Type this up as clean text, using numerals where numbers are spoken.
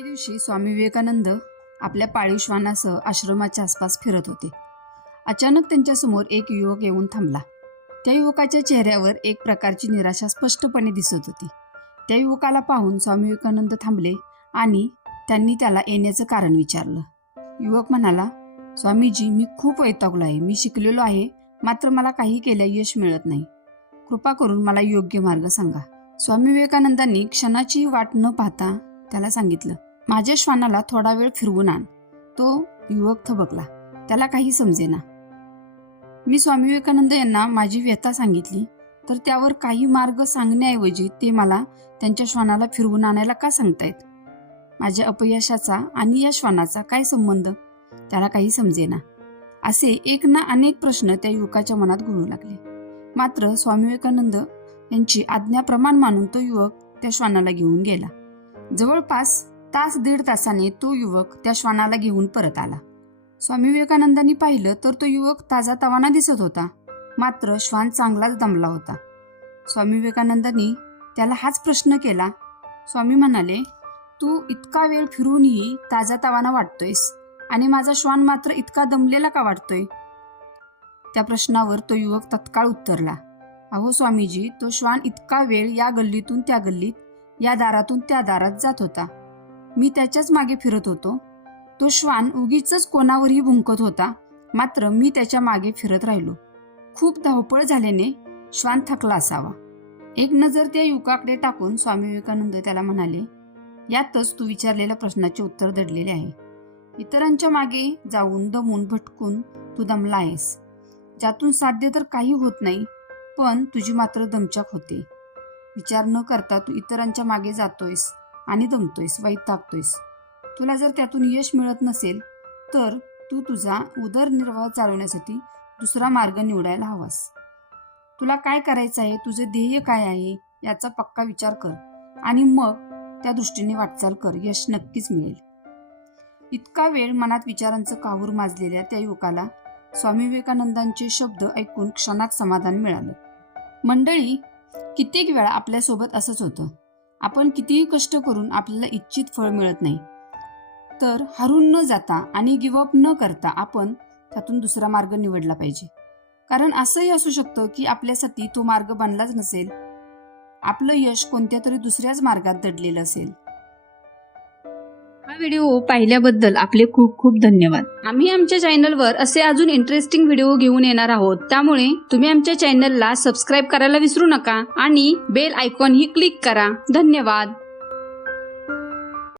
एके दिवशी स्वामी विवेकानंद आपल्या पाळीव श्वानासह आश्रमाच्या आसपास फिरत होते. अचानक त्यांच्यासमोर एक युवक येऊन थांबला. त्या युवकाच्या चेहऱ्यावर एक प्रकारची निराशा स्पष्टपणे दिसत होती. त्या युवकाला पाहून स्वामी विवेकानंद थांबले आणि त्यांनी त्याला येण्याचं कारण विचारलं. युवक म्हणाला, स्वामीजी, मी खूप वैतागलो आहे. मी शिकलेलो आहे, मात्र मला काही केल्या यश मिळत नाही. कृपा करून मला योग्य मार्ग सांगा. स्वामी विवेकानंदांनी क्षणाची वाट न पाहता त्याला सांगितलं, माझ्या श्वानाला थोडा वेळ फिरवून आण. तो युवक थबकला. त्याला काही समजेना. मी स्वामी विवेकानंद यांना माझी व्यथा सांगितली, तर त्यावर काही मार्ग सांगण्याऐवजी ते मला त्यांच्या श्वानाला फिरवून आणायला का सांगतायत? माझ्या अपयशाचा आणि या श्वानाचा काय संबंध? त्याला काही समजेना. असे एक ना अनेक प्रश्न त्या युवकाच्या मनात घोळू लागले. मात्र स्वामी विवेकानंद यांची आज्ञा प्रमाण मानून तो युवक त्या श्वानाला घेऊन गेला. जवळपास तास दीड तासाने तो युवक त्या श्वानाला घेऊन परत आला. स्वामी विवेकानंदांनी पाहिलं तर तो युवक ताजातवाना दिसत होता, मात्र श्वान चांगलाच दमला होता. स्वामी विवेकानंदांनी त्याला हाच प्रश्न केला. स्वामी म्हणाले, तू इतका वेळ फिरूनही ताजातवाना वाटतोयस आणि माझा श्वान मात्र इतका दमलेला का वाटतोय? त्या प्रश्नावर तो युवक तत्काळ उत्तरला, अहो स्वामीजी, तो श्वान इतका वेळ या गल्लीतून त्या गल्लीत, या दारातून त्या दारात जात होता. मी त्याच्याच मागे फिरत होतो. तो श्वान उगीचच कोणावरही भुंकत होता, मात्र मी त्याच्या मागे फिरत राहिलो. खूप धावपळ झाल्याने श्वान थकला असावा. एक नजर त्या युवकाकडे टाकून स्वामी विवेकानंद त्याला म्हणाले, यातच तू विचारलेल्या प्रश्नाचे उत्तर दडलेले आहे. इतरांच्या मागे जाऊन दमून भटकून तू दमला आहेस, ज्यातून साध्य तर काही होत नाही, पण तुझी मात्र दमछाक होते. विचार न करता तू इतरांच्या मागे जातोयस आणि दमतोयस, वैतागतोयस. तुला जर त्यातून यश मिळत नसेल तर तू तुझा उदरनिर्वाह चालवण्यासाठी दुसरा मार्ग निवडायला हवास. तुला काय करायचं आहे, तुझे ध्येय काय आहे याचा पक्का विचार कर आणि मग त्या दृष्टीने वाटचाल कर. यश नक्कीच मिळेल. इतका वेळ मनात विचारांचं काहूर माजलेल्या त्या युवकाला स्वामी विवेकानंदांचे शब्द ऐकून क्षणात समाधान मिळालं. मंडळी, कित्येक वेळा आपल्यासोबत असंच होतं. आपण कितीही कष्ट करून आपल्याला इच्छित फळ मिळत नाही, तर हरून न जाता आणि गिवअप न करता आपण त्यातून दुसरा मार्ग निवडला पाहिजे. कारण असंही असू शकतं की आपल्यासाठी तो मार्ग बनलाच नसेल. आपलं यश कोणत्या तरी दुसऱ्याच मार्गात दडलेलं असेल. हा व्हिडिओ पाहिल्याबद्दल आपले खूप खूप धन्यवाद. आम्ही आमच्या चॅनलवर असे अजून इंटरेस्टिंग व्हिडिओ घेऊन येणार आहोत, त्यामुळे तुम्ही आमच्या चॅनलला सबस्क्राईब करायला विसरू नका आणि बेल आयकॉन ही क्लिक करा. धन्यवाद.